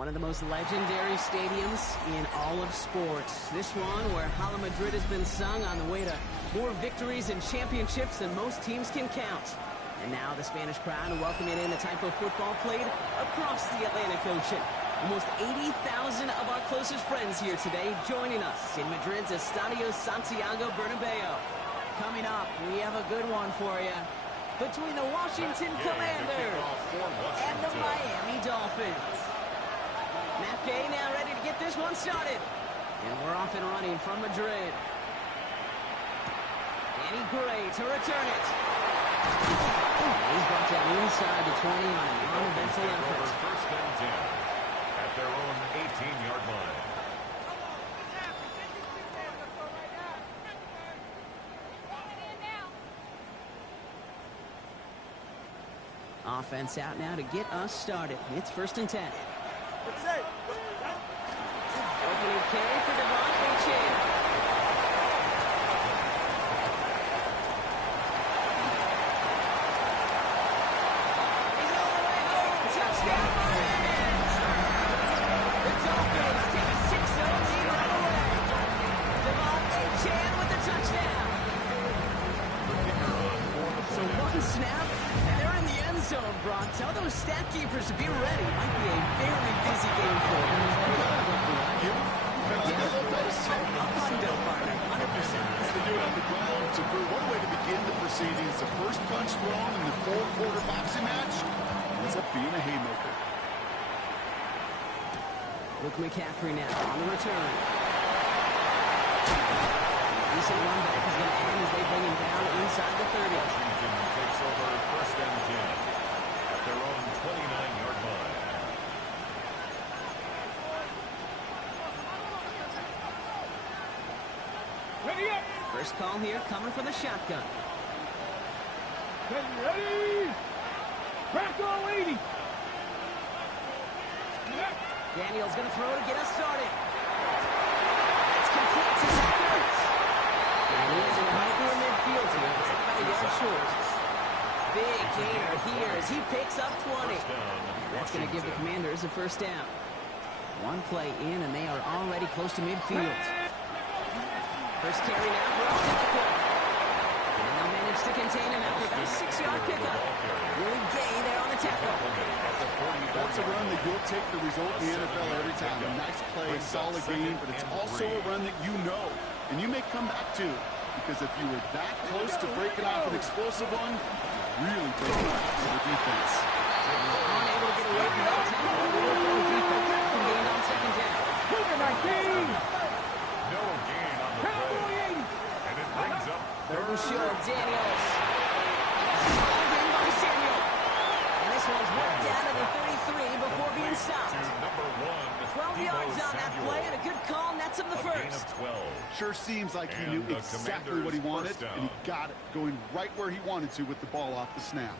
One of the most legendary stadiums in all of sports. This one where Hala Madrid has been sung on the way to more victories and championships than most teams can count. And now the Spanish crowd welcoming in the type of football played across the Atlantic Ocean. Almost 80,000 of our closest friends here today joining us in Madrid's Estadio Santiago Bernabeu. Coming up, we have a good one for you. Between the Washington Commanders and the Miami Dolphins. Matt Gay now ready to get this one started. And we're off and running from Madrid. Danny Gray to return it. He's brought down inside the 20 on an uneventful effort. First and 10 at their own 18-yard line. Offense out now to get us started. It's first and 10. Opening carry for Devon. Touchdown, Lions! The Dolphins take a 6-0 lead right away. Devon with the touchdown. So one snap, and they're in the end zone, Brock. Tell those stat keepers to be ready. Might be a very busy game for them. Partner, 100%. They do it on the ground to prove one way to begin the proceedings. The first punch thrown in the four-quarter boxing match ends up being a haymaker. Luke McCaffrey now on the return. Decent run back is going to end as they bring him down inside the 30. Washington takes over first and 10 at their own 29-yard line. First call here coming for the shotgun. Ready? Back all 80. Daniel's going to throw to get us started. It's complete to Zach Ertz. And he's right near midfield here. It's about a yard short. Big gainer here as he picks up 20. That's going to give the Commanders a first down. One play in, and they are already close to midfield. First carry now for a physical. And they manage to contain him after about a 6-yard pickup. Really gay there on the tackle. That's a run that you'll take the result in the NFL every time. A nice play, a solid game, but it's also a run that you know. And you may come back to, because if you were that close to breaking off an explosive one, really breaking off for the defense. Unable to get away from that tackle. The defense gained on second down. Look at my game. No gain on the play. And it brings up third and short. Daniels. Hauled in by Samuel. And this one's worked down to the 33 before being stopped. 12 yards on that play, and a good call nets him the first. Sure seems like he knew exactly what he wanted, and he got it, going right where he wanted to with the ball off the snap.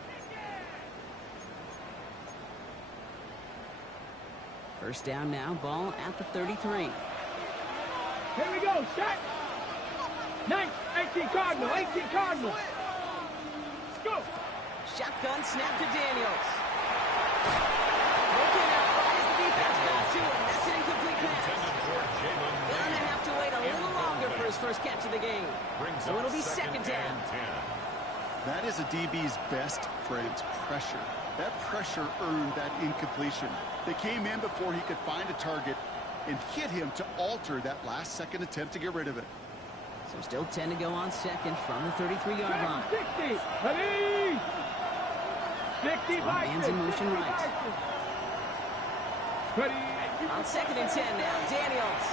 First down now, ball at the 33. Here we go, shot. 18 Cardinal, 18 Cardinal. Let's go. Shotgun snap to Daniels. Broken out right as the defense got to him. That's an incomplete pass. Gonna have to wait a little longer for his first catch of the game. So it'll be second down. That is a DB's best friend, pressure. That pressure earned that incompletion. They came in before he could find a target and hit him to alter that last-second attempt to get rid of it. So still 10 to go on second from the 33-yard line. 60, ready? 60, man's in motion right. Ready? On second and 10 now, Daniels.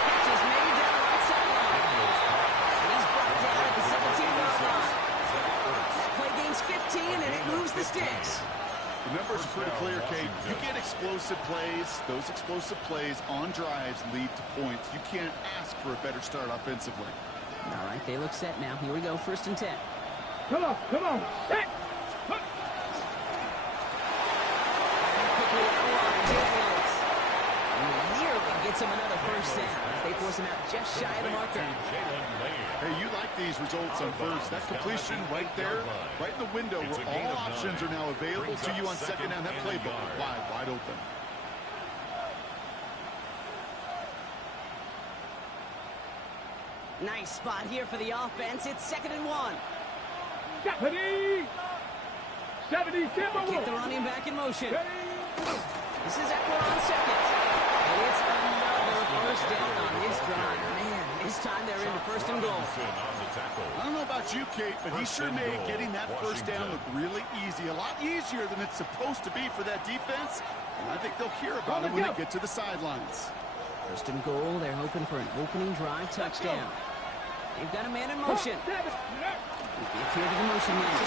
Catch is made down the right sideline. And he's brought down at the 17-yard line. That play gains 15, and it moves the sticks. The numbers are pretty clear, Kate. You get explosive plays. Those explosive plays on drives lead to points. You can't ask for a better start offensively. All right, they look set now. Here we go, first and 10. Come on, come on. Set. Quickly out the line, Daniels. And he nearly gets gets him another first down as they force him out just shy of the marker. Hey, you like these results on first. That completion right there, right in the window where all options are now available to you on second down. That playbook wide open. Nice spot here for the offense. It's 2nd and 1. 70, Get the running back in motion. This is Eckler on second. And it's another first down on this drive. Man, this time they're into 1st and goal. I don't know about you, Kate, but he sure made getting that first down look really easy. A lot easier than it's supposed to be for that defense. And I think they'll hear about it when they get to the sidelines. 1st and goal. They're hoping for an opening drive touchdown. They've got a man in motion. Gets here to the motion man.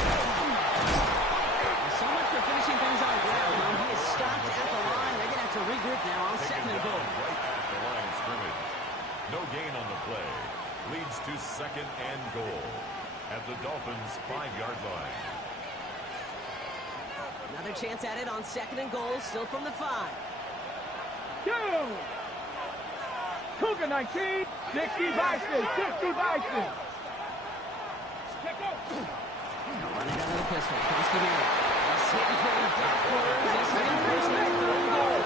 So much for finishing things on the ground. He is stopped at the line. They're going to have to regroup now on 2nd and goal. Right at the line of scrimmage. No gain on the play. Leads to 2nd and goal at the Dolphins' 5-yard line. Another chance at it on 2nd and goal, still from the 5. Go! Cougar 19, 60 Bison, 60 Bison. Run it out of the pistol. Kowski Mary. He's hitting for the back quarters. This is the first and 3rd and goal.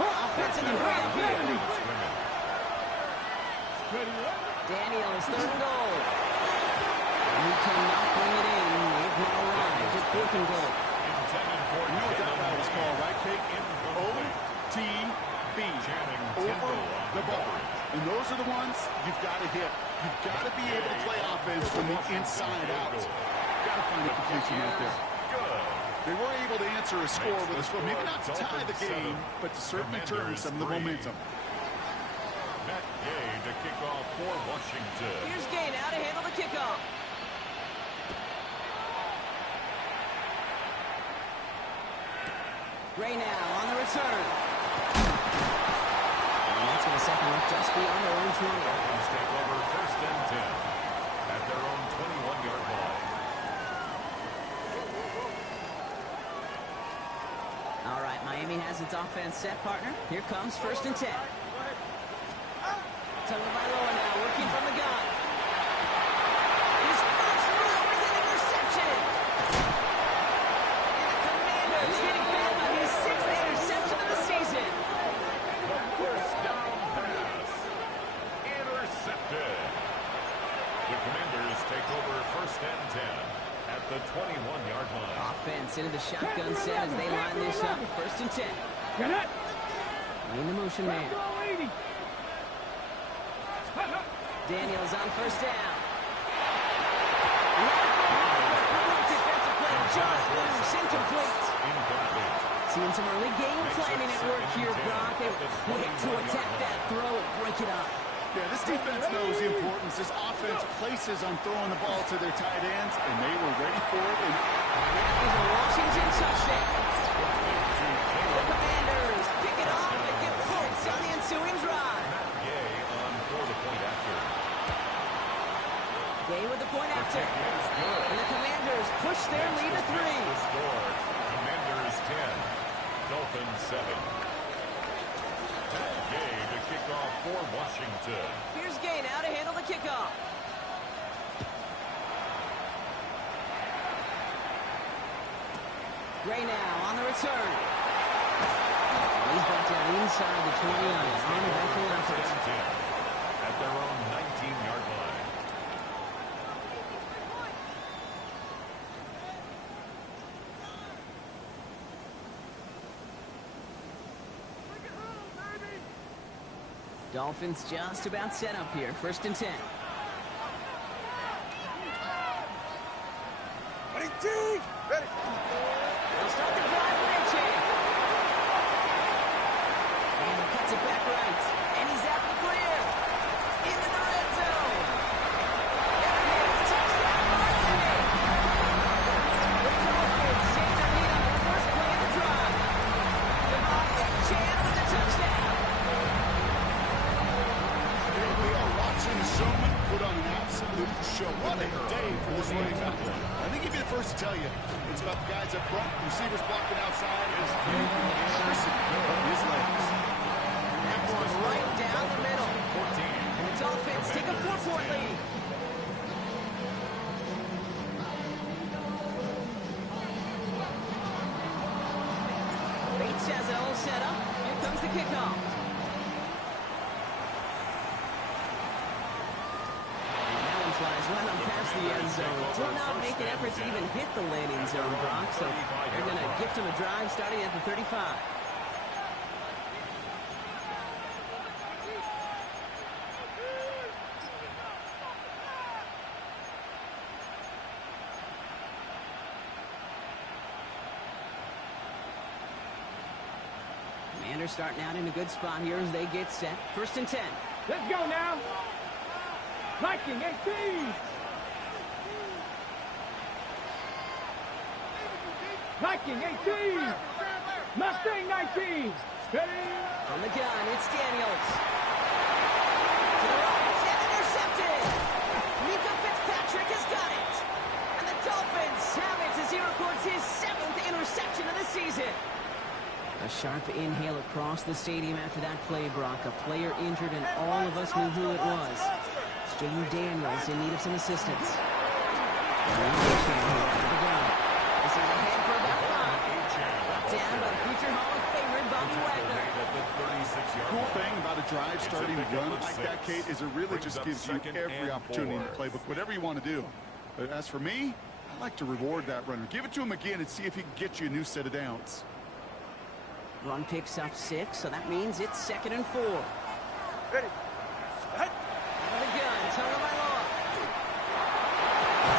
Offensively right up here. Daniels, 3rd and goal. And he cannot bring it in. They've now arrived at 4th and goal. You know what that route was called, right, Kate? OTB. Over the ball. And those are the ones you've got to hit. You've got to be able to play offense from the inside out. Got to find a completion right there. They were able to answer a score with a score. Maybe not to tie the game, but to certainly turn some of the momentum. Matt Gay to kick off for Washington. Here's Gay now to handle the kickoff. Gray now on the return. And that's going to set them up just beyond their own 20. Dolphins take over 1st and 10 at their own 21-yard line. All right, Miami has its offense set, partner. Here comes 1st and 10. Tagovailoa now working from the gun. His first throw is an interception. And the Commanders getting back on his 6th interception of the season. The first down pass. Intercepted. The Commanders take over 1st and 10 at the 21-yard line. Offense into the shotgun set as they line this up. 1st and 10. Get it! In the motion man. Daniels on 1st down. Defensive play. Just loose. Incomplete. Seeing some early game planning at work here, Brock. They were quick to attack that throw and break it up. Yeah, this defense knows the importance this offense places on throwing the ball to their tight ends, and they were ready for it. And that is a Washington touchdown. The Commanders pick it off and get points on the ensuing drive. Gay on for the point after. Gay with the point after. And the Commanders push their lead to 3. The score, Commanders 10, Dolphins 7. Matt Gay to kick off for Washington. Here's Gay now to handle the kickoff. Gray now on the return. He's brought down inside the 20 on an uneventful effort. At their own 19-yard line. Dolphins just about set up here. 1st and 10. Ready. They'll start the drive with A-Chain. And he cuts it back right. And he's out the clear. Into the red zone. There it is. Touchdown, Miami. The Dolphins take their lead on the first play of the drive. Devon A-Chain with the touchdown. we are watching a showman put on an absolute show. What a day for this running back. I think he'd be the first to tell you. It's about the guys up front, receivers blocking outside, his legs. one right down the middle. And the Dolphins take a 4-point lead. Bates has it all set up. Here comes the kickoff. And that one flies right on past the end zone. Did not make an effort to even hit the landing zone, Brock. So they're going to gift him a drive starting at the 35. Commanders starting out in a good spot here as they get set. 1st and 10. Let's go now. Viking 18. Viking 18. Mustang 19. Ready? From the gun, it's Daniels. To the right, and intercepted. Mika Fitzpatrick has got it. And the Dolphins have it as he records his 7th interception of the season. A sharp inhale across the stadium after that play, Brock. A player injured, and all of us knew who it was. It's Jaden Daniels in need of some assistance. This is ahead for about 5. Down by future Hall of Famer Bobby Wagner. The cool thing about a drive starting to run like that, Kate, is it really just gives you every opportunity in the playbook, whatever you want to do. But as for me, I like to reward that runner. Give it to him again and see if he can get you a new set of downs. Run picks up 6, so that means it's 2nd and 4. Ready? Out of the gun, Tony Malone.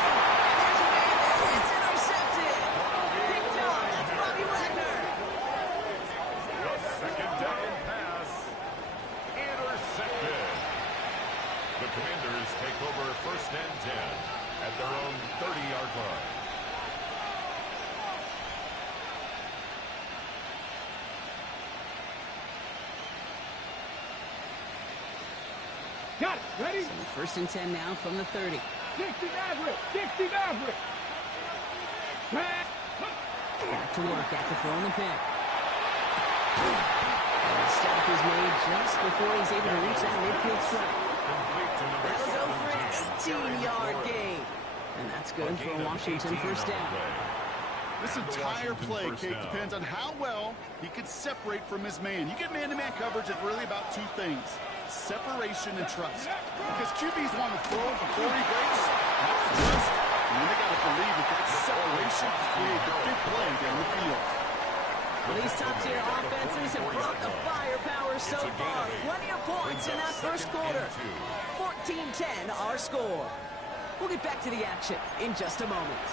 And there's a man there. It's intercepted. Picked off. That's Bobby Wagner. The 2nd down pass. Intercepted. The Commanders take over 1st and 10 at their own 30-yard line. Got it. Ready? So 1st and 10 now from the 30. 60 Maverick. 60 Maverick. Back to work after throwing the pick. And the stop is made just before he's able to reach that midfield strike. That'll go for an 18-yard gain. And that's good for a Washington 1st down. This entire play, Kate, depends on how well he can separate from his man. You get man-to-man coverage, it's really about 2 things. Separation and trust. Because QBs want to throw before he breaks. That's the trust. And then they got to believe that separation can create a big play down the field. Well, these top-tier offenses have brought the firepower so far. Plenty of points in that 1st quarter. 14-10 our score. We'll get back to the action in just a moment.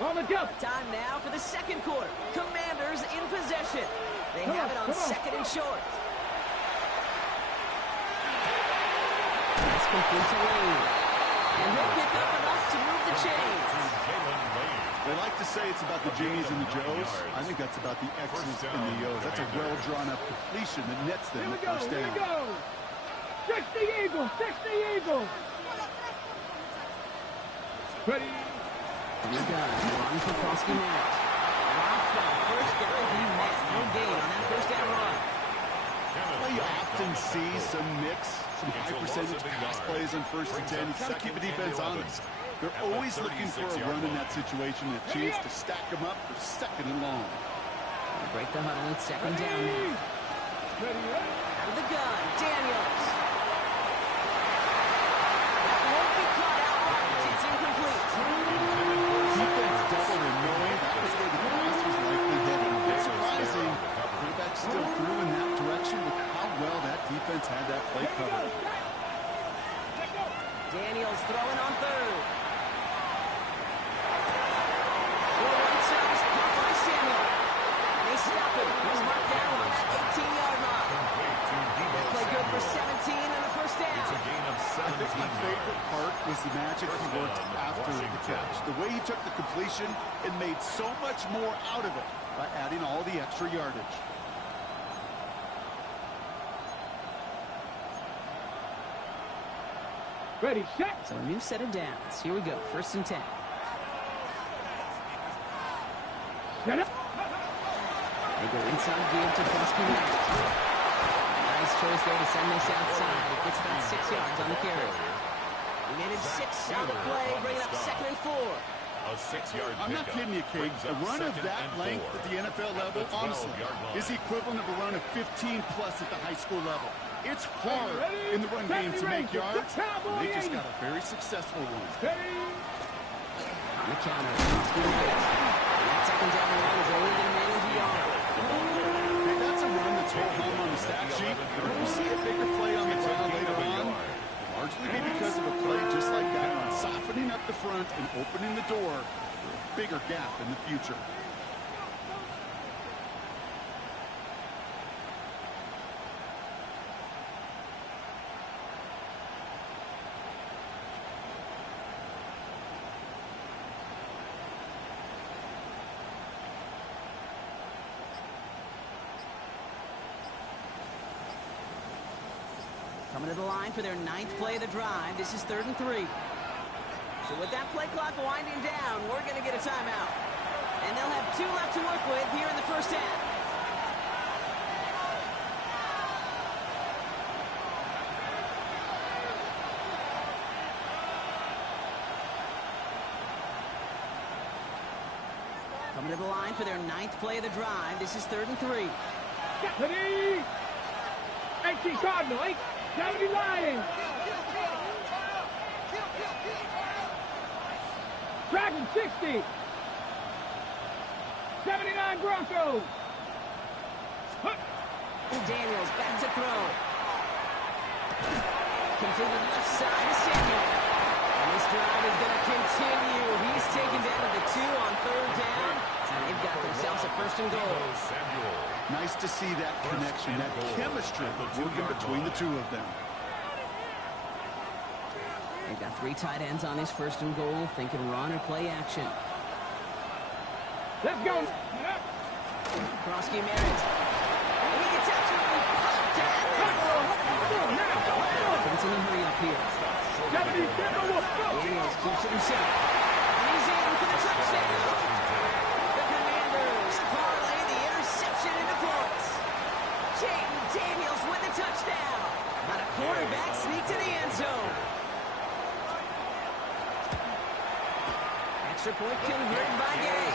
On the go. Time now for the 2nd quarter. Commanders in possession. They have it on 2nd and short. That's complete to Lane. And he'll pick up enough to move the chains. They like to say it's about the J's and the Joes. I think that's about the X's and the O's. That's a well-drawn-up completion that nets them the 1st down. Here we go. 60 Eagles. 60 Eagles. Ready? From the gun, run for Prosky Merritt. Drops that 1st down. He met no gain on that 1st down run. Well, you often see some mix, some high-percentage pass plays on 1st and 10. You got to keep the defense honest. They're always looking for a run in that situation, a chance to stack them up for 2nd and long. They break the huddle. It's 2nd down now. Ready? Out of the gun, Daniels. That won't be caught outright. It's incomplete. Defense doubled him, knowing that was where the pass was likely headed. A bit surprising. Quarterback still threw in that direction with how well that defense had that play covered. Daniels throwing on 3rd. Right side is caught by Samuel. And they stop him. He's marked down on the 18-yard line. That play good for 17 and a 1st down. I think my favorite part was the magic he worked after the catch. The way he took the completion and made so much more out of it by adding all the extra yardage. Ready, set. So a new set of downs. Here we go. 1st and 10. Set up. They go inside gear to Krusky. Nice choice there to send this outside. It gets about 6 yards on the carry. We made it 6 on the play, bringing up 2nd and 4. A 6-yard I'm not kidding you, Kate. A run of that length at the NFL level, honestly, is the equivalent of a run of 15-plus at the high school level. It's hard in the run game to make yards, and they just got a very successful one. On the counter, that 2nd down run is only going to manage a yard. Hey, that's a run that's hit home on the stat sheet, but if you see a bigger play on the ground later on, it'll largely be because of a play just like that one, softening up the front and opening the door for a bigger gap in the future. Coming to the line for their 9th play of the drive. This is 3rd and 3. So with that play clock winding down, we're going to get a timeout. And they'll have 2 left to work with here in the first half. Coming to the line for their 9th play of the drive. This is 3rd and 3. Deputy! 18 Cardinal, 70 Lions. Dragon 60. 79 Broncos. Daniels back to throw. Completed left side to Samuel. And this drive is going to continue. He's taken down to the 2 on 3rd down. And they've got themselves a 1st and goal. Nice to see that connection, that chemistry working between the 2 of them. They've got 3 tight ends on this 1st and goal, thinking run or play action. Let's go. Krusky merits. And he gets absolutely popped down. Offense in a hurry up here. Daniels keeps it himself. And he's in for the touchdown. The Commanders parlay the interception into points. Jayden Daniels with the touchdown. On a quarterback sneak to the end zone. Extra point converted by Gay.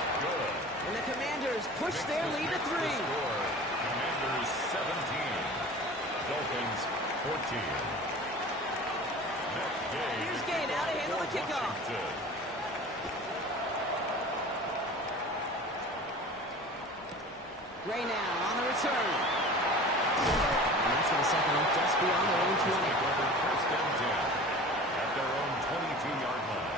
And the Commanders push their lead to 3. Commanders 17. Dolphins 14. Here's Gay now to handle the kickoff. Ray now on the return. And that's going to set them up just beyond their own 20. First and 10 at their own 22-yard line.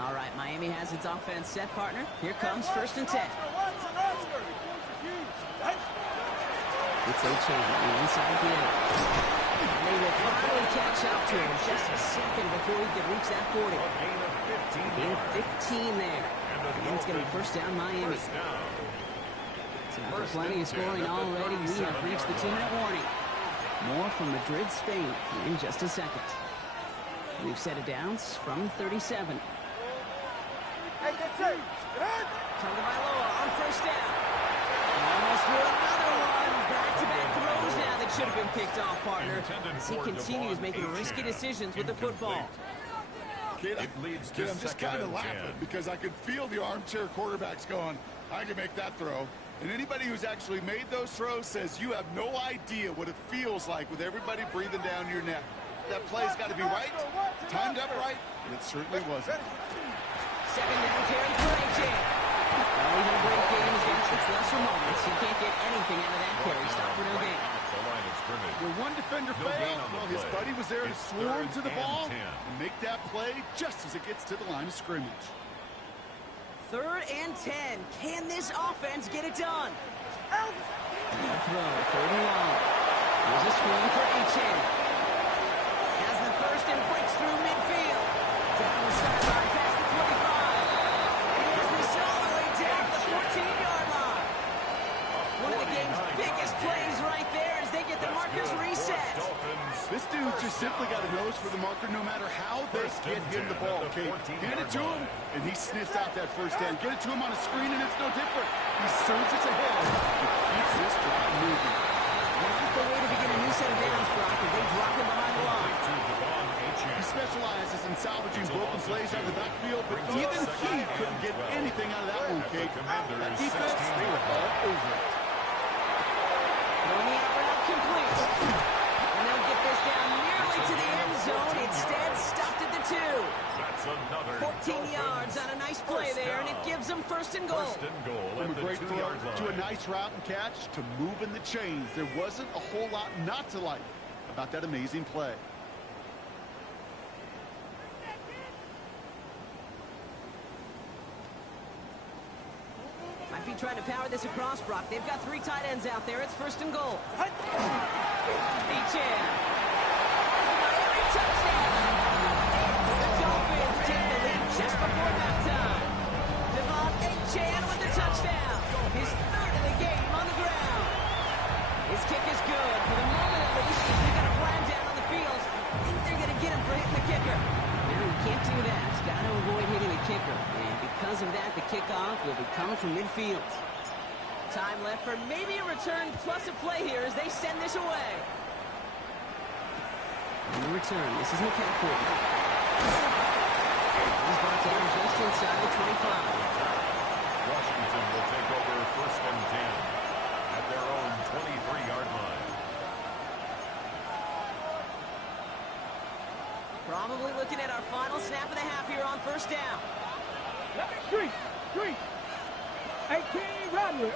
All right, Miami has its offense set, partner. Here comes 1st and 10. It's O'Chain on the inside here. And they will finally catch up to him just a second before he could reach that 40. Gain of 15 there. And it's going to be 1st down Miami. So after plenty of scoring already, we have reached the 2-minute warning. More from Madrid, Spain in just a second. We've set it down from 37. Covered by Loa on 1st down. Almost threw another one. Back-to-back throws now that should have been picked off, partner. As he continues making risky decisions with the football. Kid, I'm just kind of laughing because I could feel the armchair quarterbacks going, I can make that throw. And anybody who's actually made those throws says you have no idea what it feels like with everybody breathing down your neck. That play's got to be right, timed up right, and it certainly wasn't. 2nd down carry for AJ. Well, even a great game is going to have its lesser moments. You can't get anything out of that carry. Stop for no gain. Where one defender failed, well, his buddy was there to swarm to the ball and make that play just as it gets to the line of scrimmage. 3rd and 10. Can this offense get it done? Throw, 3rd and long. Here's a screen for Achan. Has the 1st and breaks through midfield. Down the sideline past the 25. And he has this all the way down to the 14-yard line. One of the game's biggest plays right there as they get the markers reset. This dude's just simply got a nose for the marker no matter how they get him the ball. Okay, hand it to him, and he sniffs out that first down. Get it to him on a screen, and it's no different. He surges ahead and keeps this drive moving. Not the way to begin a new set of downs, Brock, as they drop him behind the line. He specializes in salvaging broken plays out of the backfield, but even he couldn't get anything out of that one, Kate. That defense, they were all over it. Throwing the out route complete. And they'll get this down nearly to the end zone. Instead, stopped at the 2. That's another 14 yards on a nice play there, and it gives them first and goal. First and goal From at a the great throw 2-yard line. to a nice route and catch to moving the chains. There wasn't a whole lot not to like about that amazing play. Might be trying to power this across, Brock. They've got 3 tight ends out there. It's first and goal. Beachan. Miami touchdown. The Dolphins take the lead just before halftime. Devon Achane with the touchdown. His 3rd of the game on the ground. His kick is good. For the moment, at least, he's got a flag down on the field. I think they're going to get him for hitting the kicker. No, you can't do that. He's got to avoid hitting the kicker. And because of that, the kickoff will be coming from midfield. Time left for maybe a return plus a play here as they send this away. And the return. This is McCaffrey. He's brought down just inside the 25. Washington will take over first and 10 at their own 23-yard line. Probably looking at our final snap of the half here on first down. Street. 18 Rattler.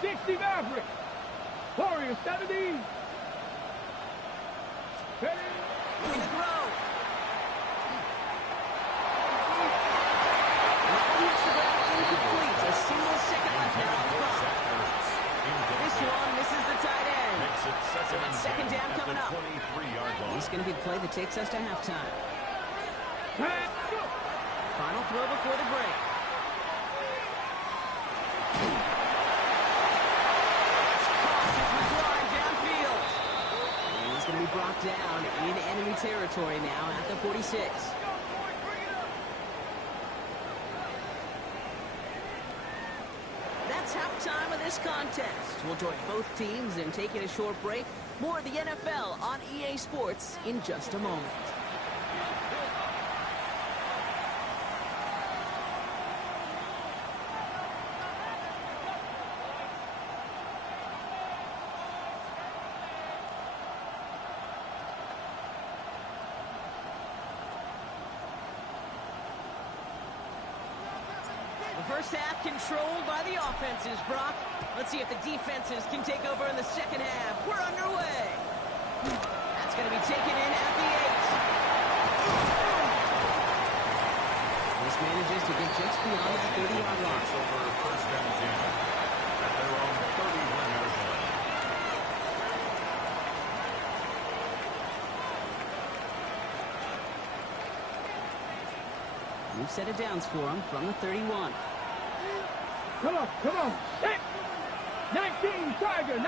60 Maverick. Warriors 70. Ready. In the throw. Hits the ground incomplete. A single second left now on the clock. This one misses the tight end. Makes it So it's second down coming up. 23-yard line. This is going to be the play that takes us to halftime. Final throw before the break. It's caught as McLaurin downfield. And he's going to be brought down in enemy territory now at the 46. That's halftime of this contest. We'll join both teams in taking a short break. More of the NFL on EA Sports in just a moment. The first half controlled by the offenses, Brock. Let's see if the defenses can take over in the second half. We're underway. That's going to be taken in at the 8. This manages to get just beyond that 30-yard line. Takes over first and 10 at their own 31-yard line. New set of downs for him from the 31. Come on. Set. 19 Tiger. To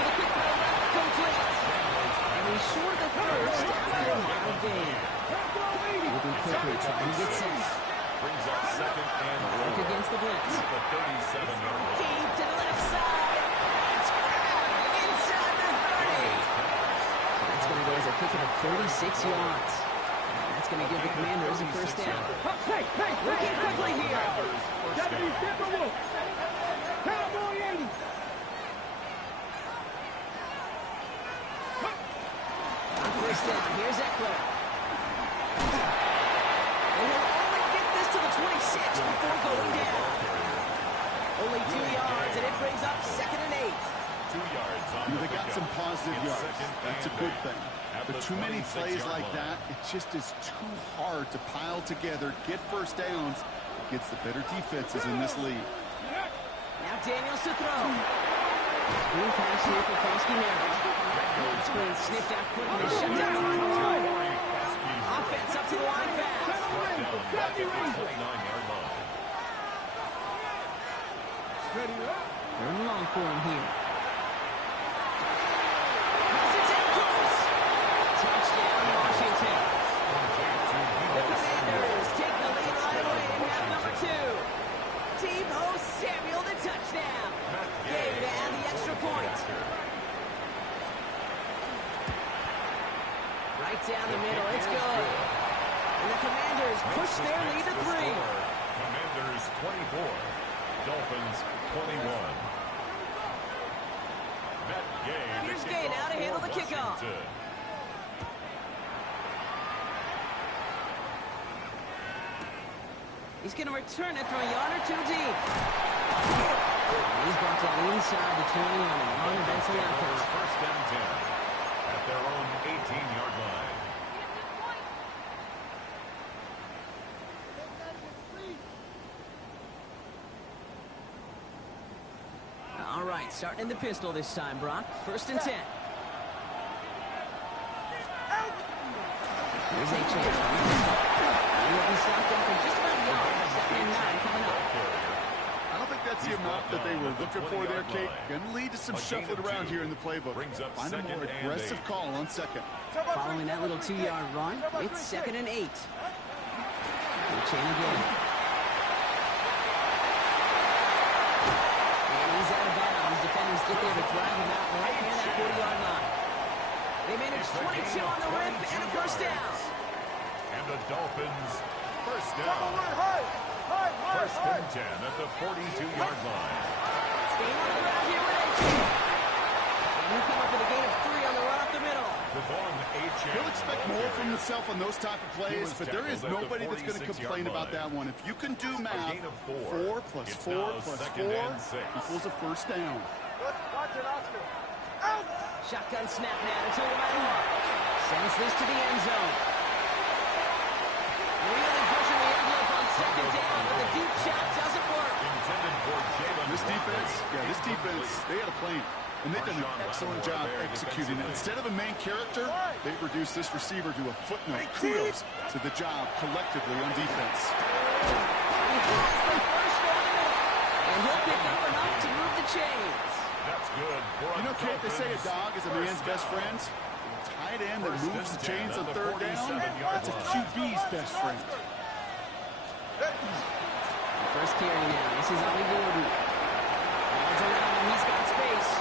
the quick throw, complete. And he's short of the first after a mile gain. Moving quickly, trying to get set. Brings up second and Work goal. against the blitz. The 37-yard line. Deep to the left side. It's grabbed inside the 30. That's going to go as a kick of 36 yards. That's going to give the Commanders a first down. Looking quickly here. Cowboy 80. On first down, here's Eckler. And he'll only get this to the 26 before going down. Only 2 yards, and it brings up second and 8. 2 yards on You know, the they got pickup. some positive It's yards. second That's a and good 8 thing. at But the too many plays 26-yard like line. that, it just is too hard to pile together, get first downs against the better defenses in this league. Now Daniels to throw. Screen pass here for Koski-Merritt. Screen sniffed out quickly, shut down the line. Offense up to the line fast. Down at the 29-yard line. Ready, up. Third and long for him here. Yes, it's in close. Touchdown, Washington. The Commanders take the lead right away in half number 2. Tebow Samuel the touchdown. Gave to add the extra point. Right down the middle, it's good. And the Commanders push their lead to 3. Commanders 24, Dolphins 21. Here's Gay now to handle the kickoff. He's going to return it from a yard or 2 deep. And he's brought down inside the 20 on an uneventful effort. First and 10 at their own 18-yard line. All right, starting in the pistol this time, Brock. First and 10. Here's a chance. He'll be stopped after just about a yard. Second and 9 coming up. I don't think that's the amount that they were looking for there, Kate. Going to lead to some shuffling around here in the playbook. Find a more aggressive call on second. Following that little 2-yard run, it's second and 8. Good chain again. He's out of bounds. Defenders get there to drive him out right near that 40-yard line. They manage 22 on the rip and a first down. And the Dolphins first down. First and 10 at the 42-yard line. Staying on the ground here with A-Chain. And he'll come up with a gain of 3 on the run up the middle. He'll expect more from himself on those type of plays, but there is nobody that's going to complain about that one. If you can do math, 4 plus 4 plus 4 equals a first down. Shotgun snap now to Lamar. Sends this to the end zone. Really pushing the envelope on second down, but the deep shot doesn't work. This defense, they had a plan. And they've done an excellent job executing it. Instead of a main character, they've reduced this receiver to a footnote. Kudos to the job collectively on defense. He has the first down, and he'll pick up enough to move the chains. That's good. You know, Kate, they say a dog is a man's best friend. A tight end that moves the chains on third down, that's a QB's best friend. First carry now. This is Ollie Gordon. Hands around him. He's got space.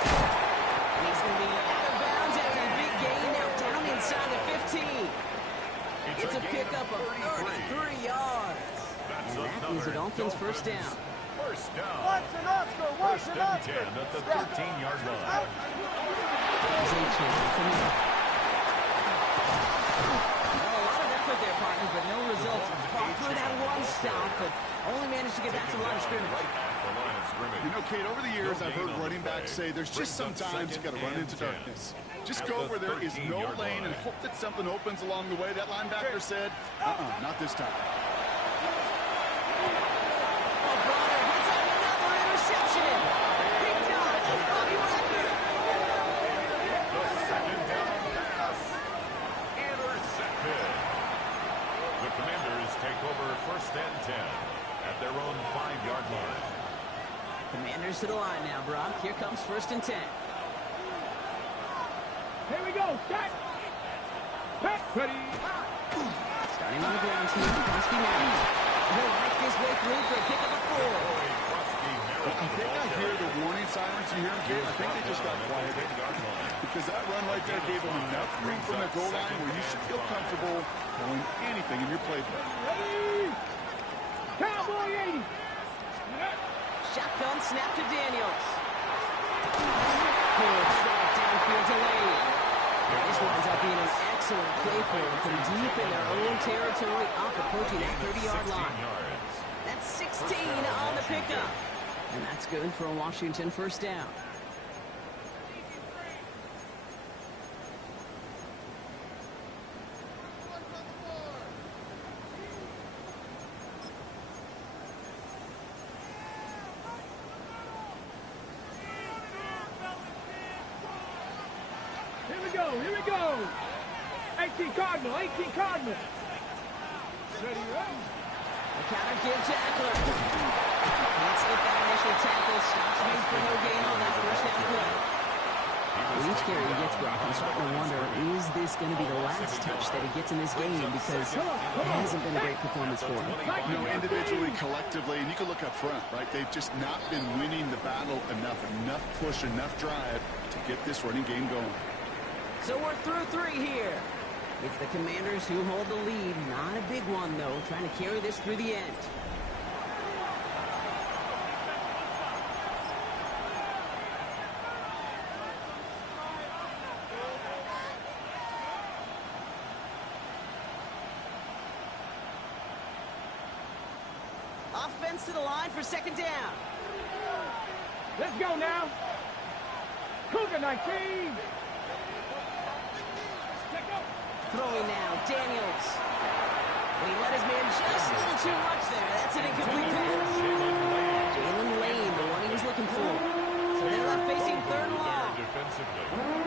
And he's going to be out of bounds after the big gain. Now down inside the 15. It's a pickup of 33 yards. And that is a Dolphins first down. First down. First and 10 at the 13-yard line. There's A-Chain coming up. Well, a lot of effort there, partner, but no results. Fought through that one stop, but only managed to get back to the line of scrimmage. You know, Kate, over the years, I've heard running backs say there's just sometimes you got to run into darkness. Just go where there is no lane and hope that something opens along the way. That linebacker said, not this time. First and 10 at their own 5-yard line. Commanders to the line now, Brock. Here comes first and 10. Here we go. Set. Pick. Ready. Starting on the ground team. Krusty Martin. He'll work his way through for a pickup of 4. I think I hear the warning sirens. You hear them, Kate? I think they just got quiet. Because that run right there gave them enough room from the goal line where you should feel comfortable throwing anything in your playbook. Ready. Cowboy 80. Shotgun snap to Daniels. Good start downfield to Lane. And this winds up being an excellent play for them from deep in their own territory, up approaching that 30-yard line. That's 16 on the pickup. And that's good for a Washington first down. Here we go. 18 Cardinal. Ready, The counter give to Eckler. Can't slip that initial tackle. Stops me for no gain on that first down play. With each carry he gets, Brock, I'm starting to wonder, is this going to be the last touch that he gets in this game? Because it hasn't been a great performance for him. You know, individually, collectively, and you can look up front, right? They've just not been winning the battle enough push, enough drive to get this running game going. So we're through 3 here. It's the Commanders who hold the lead. Not a big one, though, trying to carry this through the end. Offense to the line for second down. Let's go now. Cougar 19. Let's go. Throwing now, Daniels. And he let his man just a little too much there. That's an incomplete pass. Jalen Lane, the one he was looking for. So they're left facing third and long.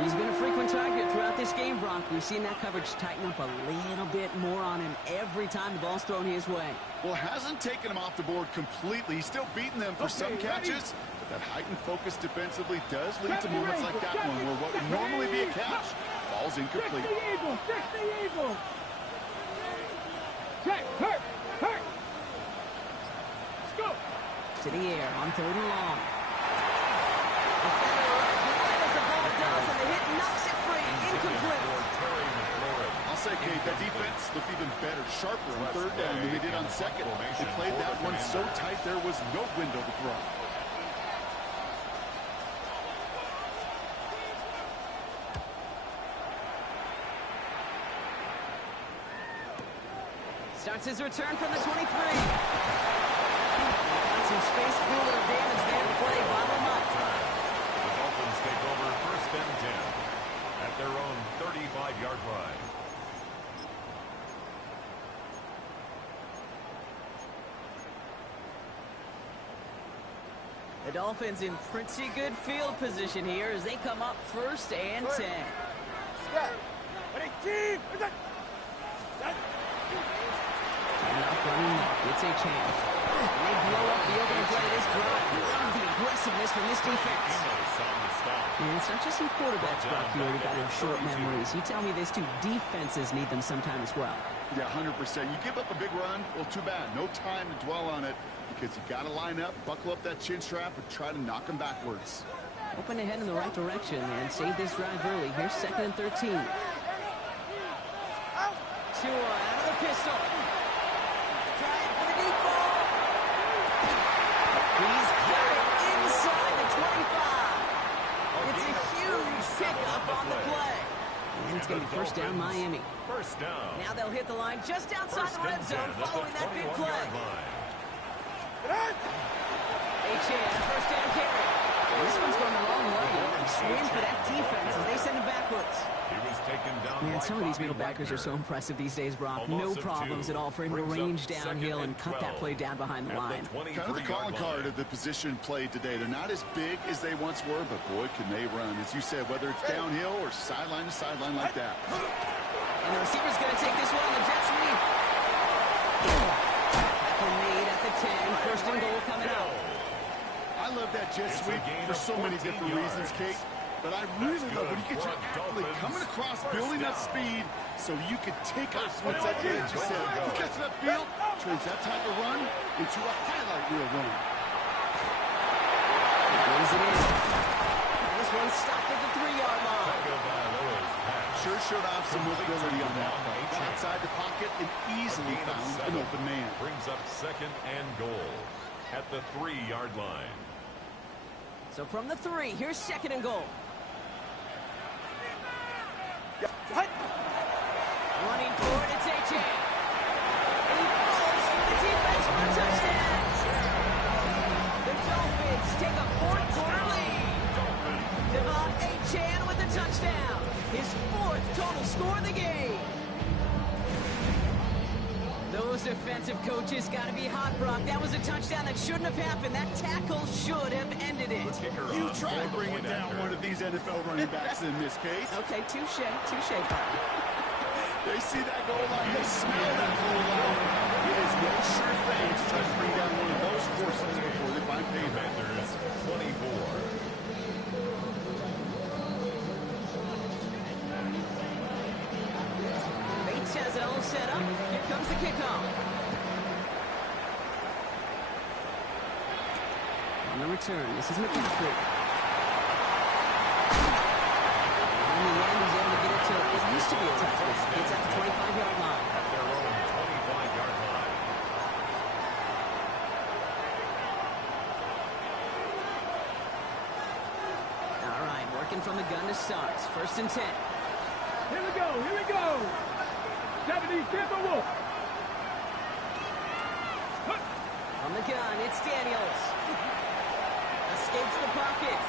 He's been a frequent target throughout this game, Brock. We've seen that coverage tighten up a little bit more on him every time the ball's thrown his way. Well, hasn't taken him off the board completely. He's still beating them for some catches. But that heightened focus defensively does lead to moments like that one where what would normally be a catch falls incomplete. 60 Eagles, 60 Eagles. Check, hurt. Let's go. To the air on third and long. Defender runs right as the ball does, and the hit knocks it free. Incomplete. I'll say, Kate, that defense looked even better, sharper on third down than they did on second. They played that one so tight there was no window to throw. Starts his return from the 23. Some space builder damage there before they bottle him up. The Dolphins take over first and 10 at their own 35-yard line. The Dolphins in pretty good field position here as they come up first and 10. Ready, team. Enough running left. It's a chance. And they blow up the opening play of this drive. Love the aggressiveness from this defense. And it's not just some quarterbacks, Brock, who already got their short memories. You tell me these two defenses need them sometime as well. Yeah, 100%. You give up a big run, well, too bad. No time to dwell on it because you got to line up, buckle up that chin strap, and try to knock them backwards. Hoping to head in the right direction and save this drive early. Here's second and 13. Tua out of the pistol. Trying for the deep ball. He's got it inside the 25. It's a huge pickup on the play. And it's going to be first down Miami. First down. Now they'll hit the line just outside the red zone following that big play. H.A. first down carry. This one's going the wrong way. Nice win for that defense as they send him backwards. He was taken down. Man, some of these middle backers are so impressive these days, Brock. No problems at all for him to range downhill and cut that play down behind the line. Kind of the calling card of the position played today. They're not as big as they once were, but boy, can they run. As you said, whether it's downhill or sideline to sideline like that. And the receiver's going to take this one on the jet sweep. Tackle made at the 10. First and goal coming out. I love that jet sweep for so many different reasons, Kate. But I really love when you get your athlete coming across, building that speed, so you can take off once that edge you said. You catch that field, turns that type of run into a highlight reel run. Brings it in. And this one stopped at the 3-yard line. Sure showed off some mobility on that play. Outside the pocket and easily found an open man. Brings up second and goal at the 3-yard line. So from the 3, here's second and goal. Running forward, it's H.A. And he falls through the defense for a touchdown. The Dolphins take a fourth-quarter lead. Devon H.A. with the touchdown. His 4th total score of the game. Those defensive coaches got to be hot, Brock. That was a touchdown that shouldn't have happened. That tackle should have ended it. You try bringing down one of these NFL running backs in this case. Okay, touche, Brock. They see that goal line. They smell that goal line. It is no sure thing to try to bring down one of those forces before they find payback. Commanders 24. Bates has it all set up. Here comes the kickoff. On the return, this is McCaffrey. In the end, he's able to get it to what used to be a touchdown. Gets at the 25-yard line. At their own 25-yard line. All right, working from the gun to start. First and 10. Here we go, here we go. 70 Timberwolf. On the gun, it's Daniels. Escapes the pocket.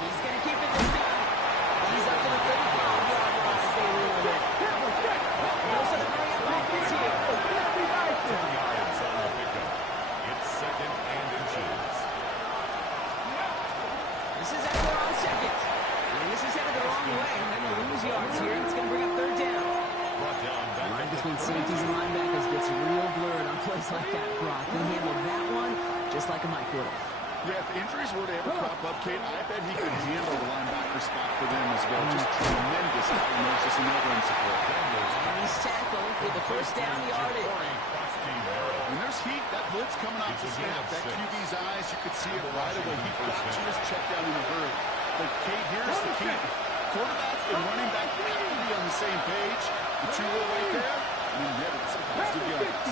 He's going to keep it this time. He's up to the 35-yard line as they reel it. Goes to the hurry-up offense here. 10 yards on the pickup. It's second and inches. This is Eckler on second. And this is headed the wrong way. They're going to lose yards here, and it's going to bring up third down. Brought down The back line at the between 32. safeties and linebackers gets real blurred on plays like that, Brock. He handled that one just like a Mike would have. Yeah, if injuries were to ever crop up, Kate, I bet he could handle the linebacker spot for them as well. Just tremendous diagnosis and run support. And he's tackled with the first down yardage. When there's heat, that blitz coming off the snap, that QB's eyes, you could see it right away. He got to his check down in a hurry. But Kate, here's the key. Quarterback and running back have to be on the same page. The two were right there, and then get it. Some positive yards.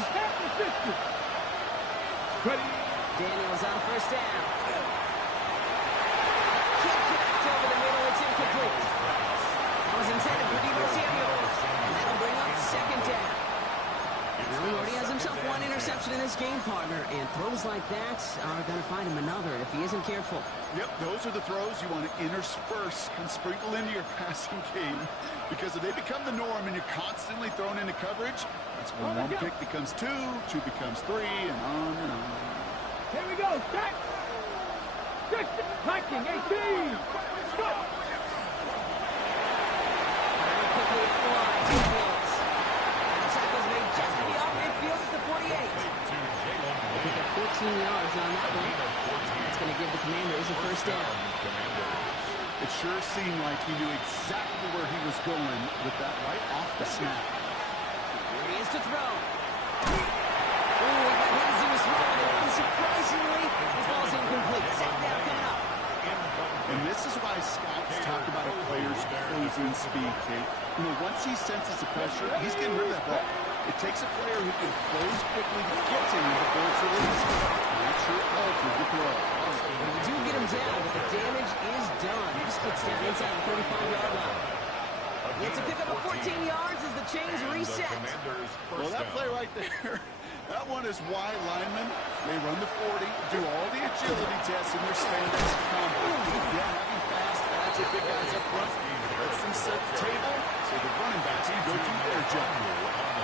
Ready? Daniels on first down. Kick back over the middle. It's incomplete. That was intended for Deebo Samuel. And that'll bring up second down. Well, he already has himself one interception in this game, partner. And throws like that are going to find him another if he isn't careful. Yep, those are the throws you want to intersperse and sprinkle into your passing game. Because if they become the norm and you're constantly thrown into coverage, that's when one pick becomes two becomes three, and on and on. Here we go, set. Hiking, 18. Go. Very quickly up the line. Daniels. And the tackle's made just beyond midfield at the 48. They pick up 14 yards on that one. That's going to give the Commanders a first down. It sure seemed like he knew exactly where he was going with that right off the snap. Here he is to throw. Ooh, he got hit as he was throwing, and unsurprisingly, the ball's incomplete. Second down coming up. And this is why scouts talk about a player's closing speed, Kate. You know, once he senses the pressure, he's getting rid of that ball. It takes a player who can close quickly to get to him before it's released. Not sure it altered the throw. Well, you do get him down, but the damage is done. He just gets down inside the 35-yard line. It's a pickup of 14 yards as the chains reset. Well, that play right there, that one is why linemen, they run the 40, do all the agility tests in their spandex combo. Yeah, having fast, agile big guys up front lets them set the table so the running backs can go do their job.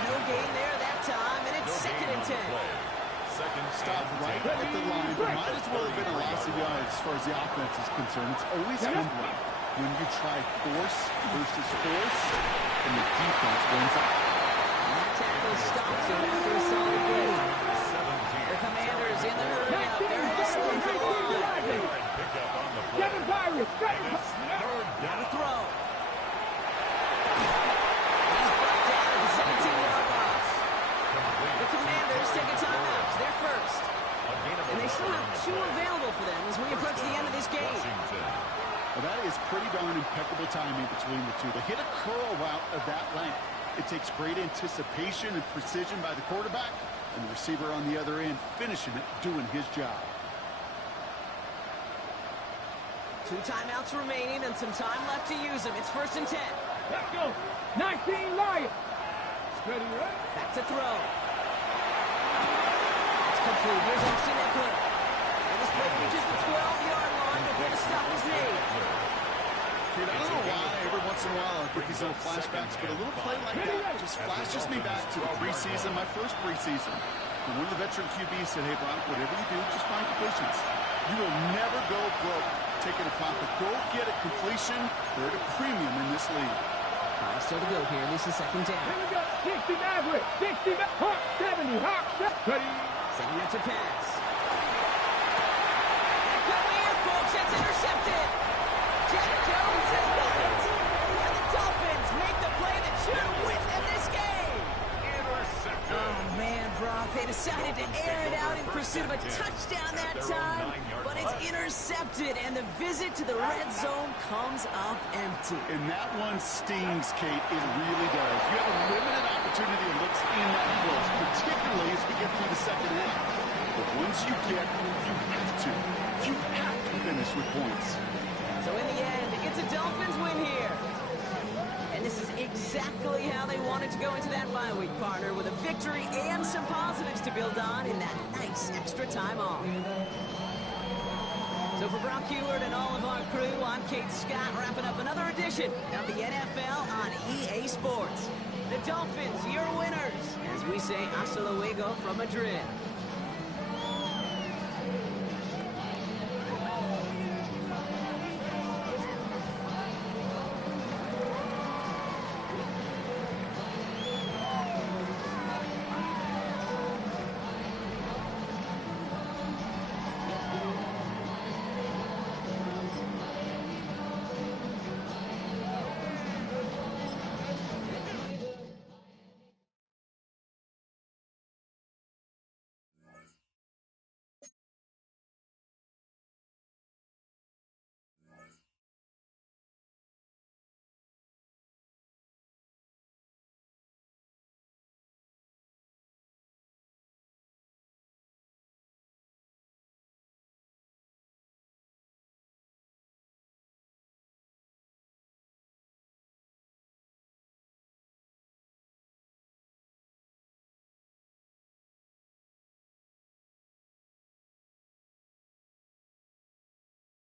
No gain there that time, and it's second and 10. Stop right at the line. There might as well have been a loss of yards as far as the offense is concerned. It's always humbling when you try force versus force, and the defense wins out. And that tackle stops him after a solid gain. The Commanders in the hurry-up. They're hustling for the line. Kevin Byron, Got a throw. He's brought down at the 17-yard line. The Commanders take a timeout. They're first. And they still have two available for them as we approach the end of this game. Well, that is pretty darn impeccable timing between the two. They hit a curl route of that length. It takes great anticipation and precision by the quarterback, and the receiver on the other end finishing it, doing his job. 2 timeouts remaining and some time left to use them. It's first and 10. let's go. 19 Lions. Ready, right? Back to throw. It's complete. Here's Austin Eckler. And this play reaches the 12-yard line before the stop is made. Dude, I don't know why every once in a while I get these little flashbacks, but a little play like that just flashes me back to the preseason, my first preseason. And one of the veteran QBs said, hey, Brock, whatever you do, just find completions. You will never go broke taking a profit. Go get a completion. They're at a premium in this league. Still to go here. This is second down. Here we go. 60 Maverick. 60 Hawk 70. Hawk 70. Setting up to pass. Come here, folks. It's intercepted. Jack Jones has got it. And the Dolphins make the play that should win them this game. Intercepted. Oh, man, Brock. They decided to air it out in pursuit of a touchdown that time, but it's intercepted, and the visit to the red zone comes up empty. And that one stings, Kate. It really does. You have a limited opportunity to look in that close, particularly as we get through the second half. But once you get, you have to finish with points. So in the end, it's a Dolphins win here. And this is exactly how they wanted to go into that bye week, partner, with a victory and some positives to build on in that nice extra time off. So for Brock Heward and all of our crew, I'm Kate Scott, wrapping up another edition of the NFL on EA Sports. The Dolphins, your winners, as we say hasta luego from Madrid.